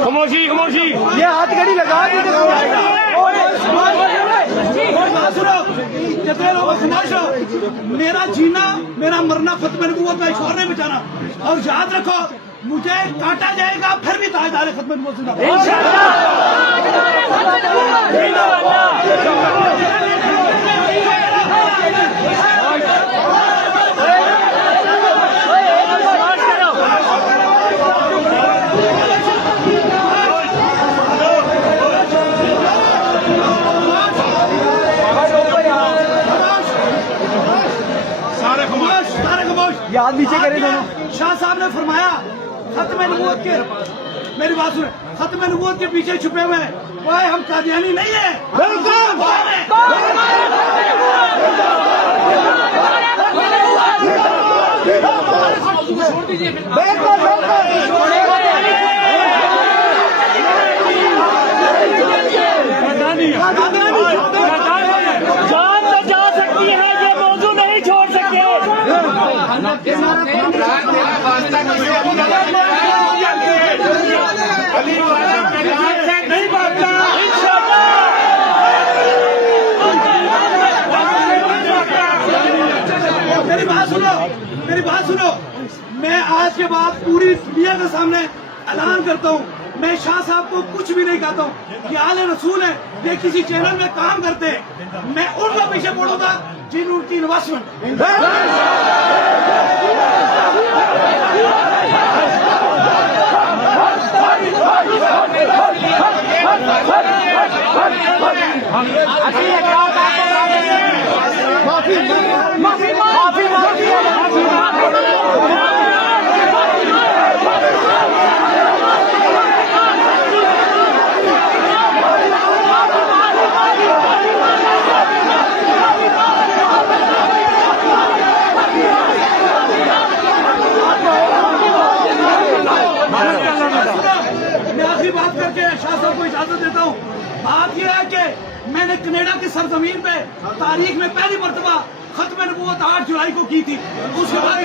खामोशी खामोशी, ये हथकड़ी लगा दी तो जितने लोग खामोश हो, मेरा जीना मेरा मरना खत्म नबूवत में छोड़ नहीं बचाना। और याद रखो मुझे काटा जाएगा फिर भी ताजदार खत्म नबूवत याद नीचे करे दोनों। शाह साहब ने फरमाया खत्म नबूवत के, मेरी बात सुने, खत्म नबूवत के पीछे छुपे हुए हैं वो हम कादियानी नहीं है। जान तो जा सकती है, ये मौजू नहीं छोड़ सकते। मेरी बात सुनो, मेरी बात सुनो, मैं आज के बाद पूरी दुनिया के सामने ऐलान करता हूँ, मैं शाह साहब को कुछ भी नहीं कहता हूँ, ये आले रसूल है, ये किसी चैनल में काम करते हैं, मैं उनका पीछे पड़ूंगा जिन उनकी इन्वेस्टमेंट। माफी माफी माफी माफी मैं आखिरी बात करके शाह साहब को इजाजत देता हूँ। बात यह है कि मैंने कनाडा की सरजमीन पे तारीख में पहली मरतबा खत्म नबूवत 8 जुलाई को की थी। उसके बाद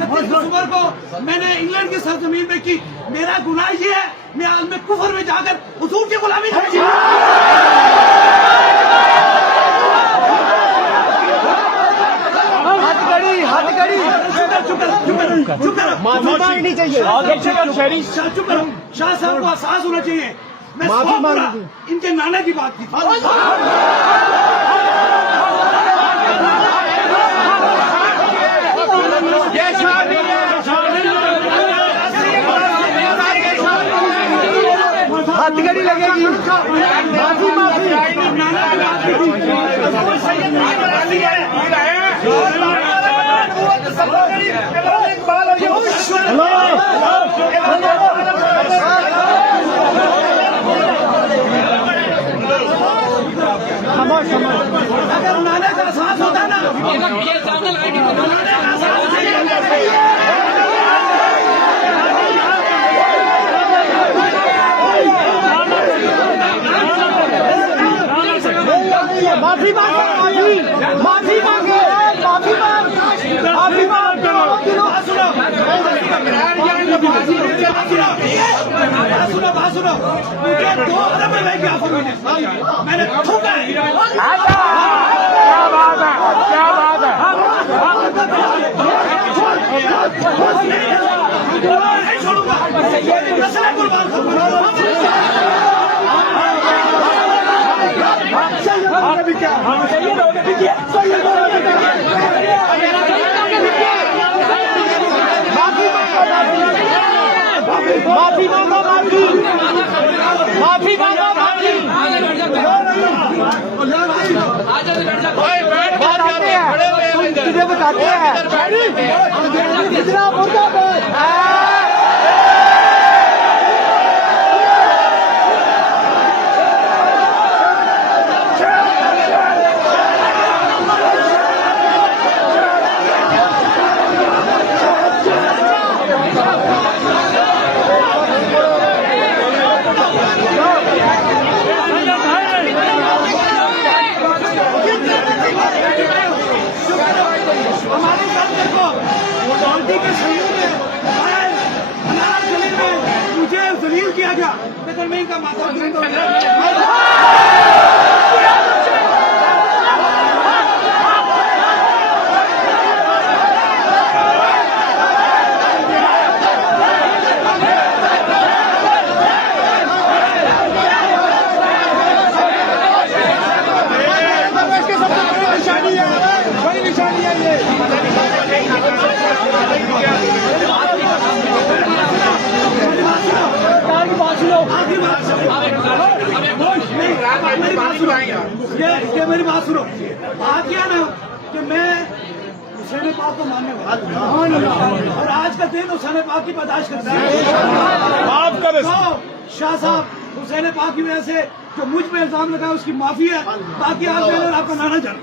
31 दिसंबर को मैंने इंग्लैंड की सरजमीन पे की। मेरा गुनाह ये है मैं आलम कुफर में जाकर हुजूर की गुलामी कर माफी मांगनी चाहिए। चुप करो, शाह साहब को एहसास होना चाहिए। मैं माफी मांग इनके नाना की बात की थी। हथकड़ी लगेगी। माफी माफी नाना की बात की थी। अगर नाने का एहसास होता ना, माफी मांगे, माफी मांगे, माफी मांग, माफी मांग। सुनो बात सुनो, मुझे 2 अरब में क्या मैंने थूका है। क्या बात है, क्या बात है। नहीं छोड़ूंगा, मसला कुर्बान करूंगा। माफी मांगो, माफी माफी मांगो, माफी तुझे बताते हैं इतना मुर्दाबाद। का माथा बुलंद हो जाए। सरकार की बात सुनो। आखिरी बात मेरी बात सुनो, ये मेरी बात सुनो। बात क्या ना कि मैं हुसैन पाक को मानने वाला हूं और आज का दिन हुसैन पाक की पैदाइश करता है। माफ करें। तो शाह साहब हुसैन पाक की वजह से जो मुझ पे इल्जाम लगा उसकी माफी है, बाकी आप आपका नाना जान।